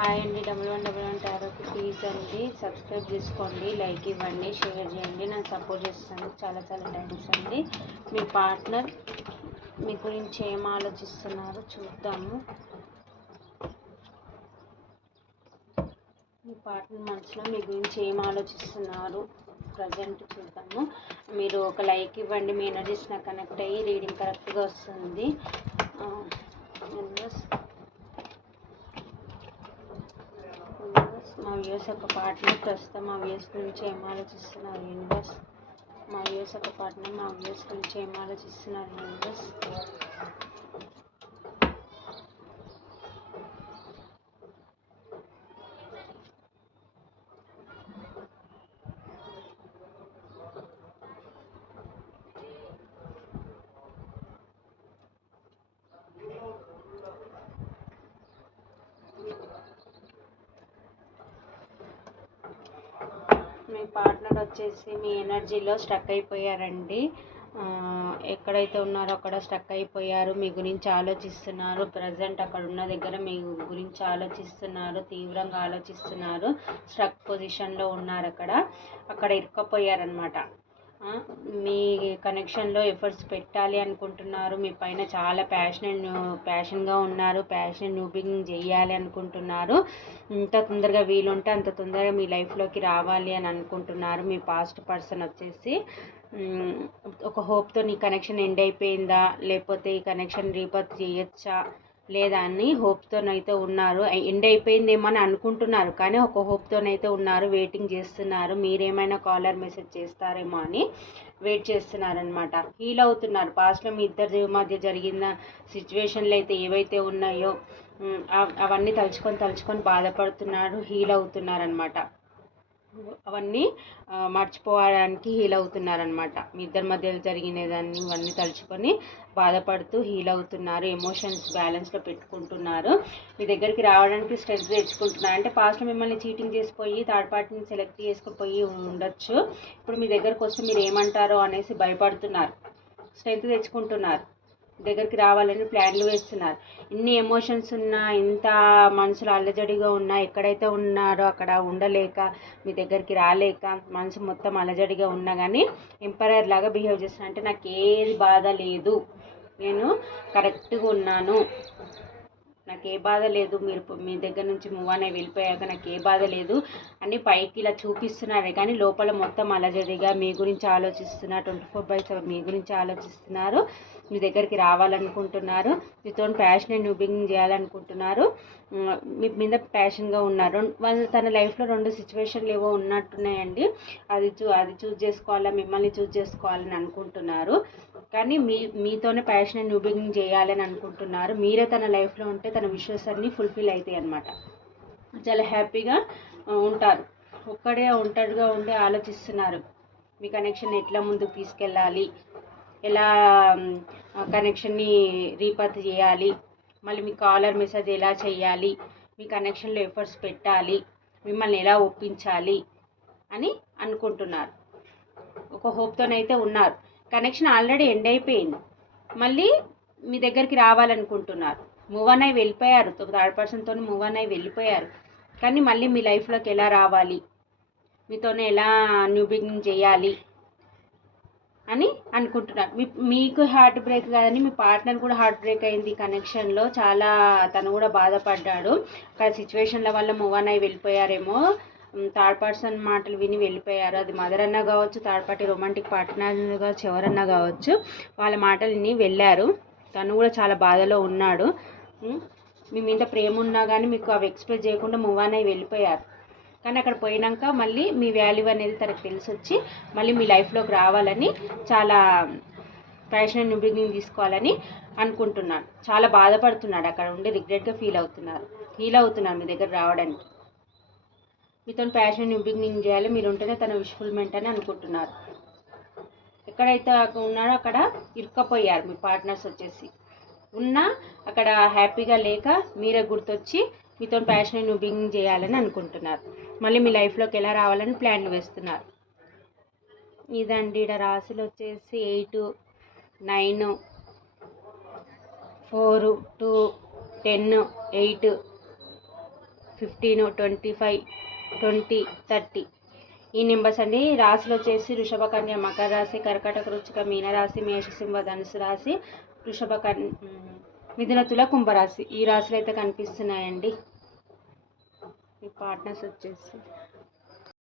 Hi అండి double one double one టారోకి please అండి. సబ్స్క్రైబ్ చేసుకోండి లైక్ ఇవ్వండి షేర్ చేయండి. నాకు సపోర్ట్ చేస్తాను చాలా చాలా థ్యాంక్స్ అండి. మీ పార్ట్నర్ మీ గురించి ఏం ఆలోచిస్తున్నారో చూద్దాము. మీ పార్ట్నర్ మనసులో మీ గురించి ఏం ఆలోచిస్తున్నారు ప్రజెంట్ చూద్దాము. మీరు ఒక లైక్ ఇవ్వండి మీ ఎనర్జీస్ నాకు కనెక్ట్ అయ్యి రీడింగ్ కరెక్ట్గా వస్తుంది. మా వ్యూస్ యొక్క పాటను ప్రస్తుతం మా వ్యూస్ గురించి ఏం ఆలోచిస్తున్నారు యూనివర్స్? మా వ్యూస్ యొక్క పాటను మా వ్యూస్ గురించి ఏం ఆలోచిస్తున్నారు యూనివర్స్? మీ పార్ట్నర్ వచ్చేసి మీ ఎనర్జీలో స్టక్ అయిపోయారండి. ఎక్కడైతే ఉన్నారో అక్కడ స్టక్ అయిపోయారు. మీ గురించి ఆలోచిస్తున్నారు. ప్రజెంట్ అక్కడ ఉన్న దగ్గర మీ గురించి ఆలోచిస్తున్నారు. తీవ్రంగా ఆలోచిస్తున్నారు. స్ట్రక్ పొజిషన్లో ఉన్నారు అక్కడ. అక్కడ ఇరుక్కపోయారనమాట మీ కనెక్షన్లో ఎఫర్ట్స్ పెట్టాలి అనుకుంటున్నారు. మీ పైన చాలా ప్యాషన్ ప్యాషన్గా ఉన్నారు. ప్యాషన్ నూబింగ్ చేయాలి అనుకుంటున్నారు. ఇంత తొందరగా వీలుంటే అంత తొందరగా మీ లైఫ్లోకి రావాలి అని అనుకుంటున్నారు. మీ పాస్ట్ పర్సన్ వచ్చేసి ఒక హోప్తో నీ కనెక్షన్ ఎండ్ అయిపోయిందా? లేకపోతే ఈ కనెక్షన్ రీబర్త్ చేయొచ్చా? లేదా అని హోప్తోనైతే ఉన్నారు. ఎండ్ అయిపోయిందేమో అని అనుకుంటున్నారు. కానీ ఒక హోప్తోనైతే ఉన్నారు. వెయిటింగ్ చేస్తున్నారు. మీరేమైనా కాలర్ మెసేజ్ చేస్తారేమో అని వెయిట్ చేస్తున్నారనమాట హీల్ అవుతున్నారు. పాస్ట్లో మీ ఇద్దరి మధ్య జరిగిన సిచ్యువేషన్లు అయితే ఏవైతే ఉన్నాయో అవన్నీ తలుచుకొని తలుచుకొని బాధపడుతున్నారు హీల్ అవుతున్నారనమాట అవన్నీ మర్చిపోవడానికి హీల్ అవుతున్నారనమాట మీ ఇద్దరి మధ్య జరిగిన దాన్ని ఇవన్నీ తలుచుకొని బాధపడుతూ హీల్ అవుతున్నారు ఎమోషన్స్ బ్యాలెన్స్లో పెట్టుకుంటున్నారు. మీ దగ్గరికి రావడానికి స్ట్రెంత్ తెచ్చుకుంటున్నారు. అంటే పాస్ట్లో మిమ్మల్ని చీటింగ్ చేసిపోయి థర్డ్ పార్టీని సెలెక్ట్ చేసుకుపోయి ఉండొచ్చు. ఇప్పుడు మీ దగ్గరకు వస్తే మీరు ఏమంటారో అనేసి భయపడుతున్నారు. స్ట్రెంత్ తెచ్చుకుంటున్నారు. దగ్గరికి రావాలని ప్లాన్లు వేస్తున్నారు. ఇన్ని ఎమోషన్స్ ఉన్నా ఇంత మనసులో అల్లజడిగా ఉన్నా ఎక్కడైతే ఉన్నారో అక్కడ ఉండలేక మీ దగ్గరికి రాలేక మనసు మొత్తం అలజడిగా ఉన్నా కానీ ఎంపరర్ లాగా బిహేవ్ చేస్తున్నా. అంటే నాకు ఏది బాధ లేదు. నేను కరెక్ట్గా ఉన్నాను. నాకు ఏ బాధ లేదు. మీరు మీ దగ్గర నుంచి మూవ్ అనే వెళ్ళిపోయాక నాకు ఏ బాధ లేదు. అని పైకి ఇలా చూపిస్తున్నారు కానీ లోపల మొత్తం అలజడిగా మీ గురించి ఆలోచిస్తున్నారు. ట్వంటీ ఫోర్ బై సెవెన్ మీ గురించి ఆలోచిస్తున్నారు. మీ దగ్గరికి రావాలనుకుంటున్నారు. మీతో ప్యాషన్ న్యూబింగ్ చేయాలనుకుంటున్నారు. మీ మీద ప్యాషన్గా ఉన్నారు. వాళ్ళు తన లైఫ్లో రెండు సిచ్యువేషన్లు ఏవో ఉన్నట్టున్నాయండి. అది చూ అది చూస్ చేసుకోవాలా మిమ్మల్ని చూస్ చేసుకోవాలని అనుకుంటున్నారు. కానీ మీ మీతోనే ప్యాషన్ న్యూబింగ్ చేయాలని అనుకుంటున్నారు. మీరే తన లైఫ్లో ఉంటే తన విషెస్ అన్నీ ఫుల్ఫిల్ అవుతాయి అనమాట చాలా హ్యాపీగా ఉంటారు. ఒక్కడే ఒంటరిగా ఉండి ఆలోచిస్తున్నారు. మీ కనెక్షన్ ఎట్లా ముందుకు తీసుకెళ్ళాలి? ఎలా కనెక్షన్ని రీపత్ చేయాలి? మళ్ళీ మీ కాలర్ మెసేజ్ ఎలా చేయాలి? మీ కనెక్షన్లో ఎఫర్ట్స్ పెట్టాలి? మిమ్మల్ని ఎలా ఒప్పించాలి? అని అనుకుంటున్నారు. ఒక హోప్తోనైతే ఉన్నారు. కనెక్షన్ ఆల్రెడీ ఎండ్ అయిపోయింది. మళ్ళీ మీ దగ్గరికి రావాలనుకుంటున్నారు. మూవ్ అన్ అయి వెళ్ళిపోయారు. థర్డ్ పర్సన్తో మూవ్ అన్ అయి వెళ్ళిపోయారు. కానీ మళ్ళీ మీ లైఫ్లోకి ఎలా రావాలి? మీతోనే ఎలా న్యూ బిగినింగ్ చేయాలి? అని అనుకుంటున్నారు. మీ మీకు హార్ట్ బ్రేక్ కాదని మీ పార్ట్నర్ కూడా హార్ట్ బ్రేక్ అయింది కనెక్షన్లో చాలా తను కూడా బాధపడ్డాడు. అక్కడ సిచ్యువేషన్ల వల్ల మూవ్ అన్ అయి వెళ్ళిపోయారేమో. థర్డ్ పర్సన్ మాటలు విని వెళ్ళిపోయారు. అది మదర్ అన్న కావచ్చు థర్డ్ పార్టీ రొమాంటిక్ పార్ట్నర్గా చివరన్న ఎవరన్నా కావచ్చు వాళ్ళ మాటలని వెళ్ళారు. తను కూడా చాలా బాధలో ఉన్నాడు. మీ మీద ప్రేమ ఉన్నా కానీ మీకు అవి ఎక్స్ప్రెస్ చేయకుండా మూవ్ ఆన్ అయి వెళ్ళిపోయారు. కానీ అక్కడ పోయినాక మళ్ళీ మీ వాల్యూ అనేది తనకు తెలిసి వచ్చి మళ్ళీ మీ లైఫ్లోకి రావాలని చాలా ప్యాషన్ బిగినింగ్ తీసుకోవాలని అనుకుంటున్నాడు చాలా బాధపడుతున్నాడు. అక్కడ ఉండి రిగ్రెట్గా ఫీల్ అవుతున్నారు. ఫీల్ అవుతున్నారు మీ దగ్గర రావడానికి. మీతో ప్యాషన్ బిగినింగ్ చేయాలి మీరు ఉంటేనే తన విష్ఫుల్మెంట్ అని అనుకుంటున్నారు. ఎక్కడైతే ఉన్నారో అక్కడ ఇరుక్కపోయారు మీ పార్ట్నర్స్ వచ్చేసి. ఉన్నా అక్కడ హ్యాపీగా లేక మీరే గుర్తొచ్చి మీతో ప్యాషన్ బిగినింగ్ చేయాలని అనుకుంటున్నారు. మళ్ళీ మీ లైఫ్లోకి ఎలా రావాలని ప్లాన్లు వేస్తున్నారు. ఇదండి ఇక్కడ రాశులు వచ్చేసి eight nine four two ten eight fifteen twenty five twenty thirty. ఈ నెంబర్స్ అండి. రాశులు వచ్చేసి వృషభకన్య మకర రాశి కర్కాటక రుచిక మీనరాశి మేషసింహ ధనుసు రాశి వృషభ కన్ మిథున కుంభరాశి. ఈ రాశులు అయితే కనిపిస్తున్నాయండి. ఈ పార్ట్నర్స్ వచ్చేసి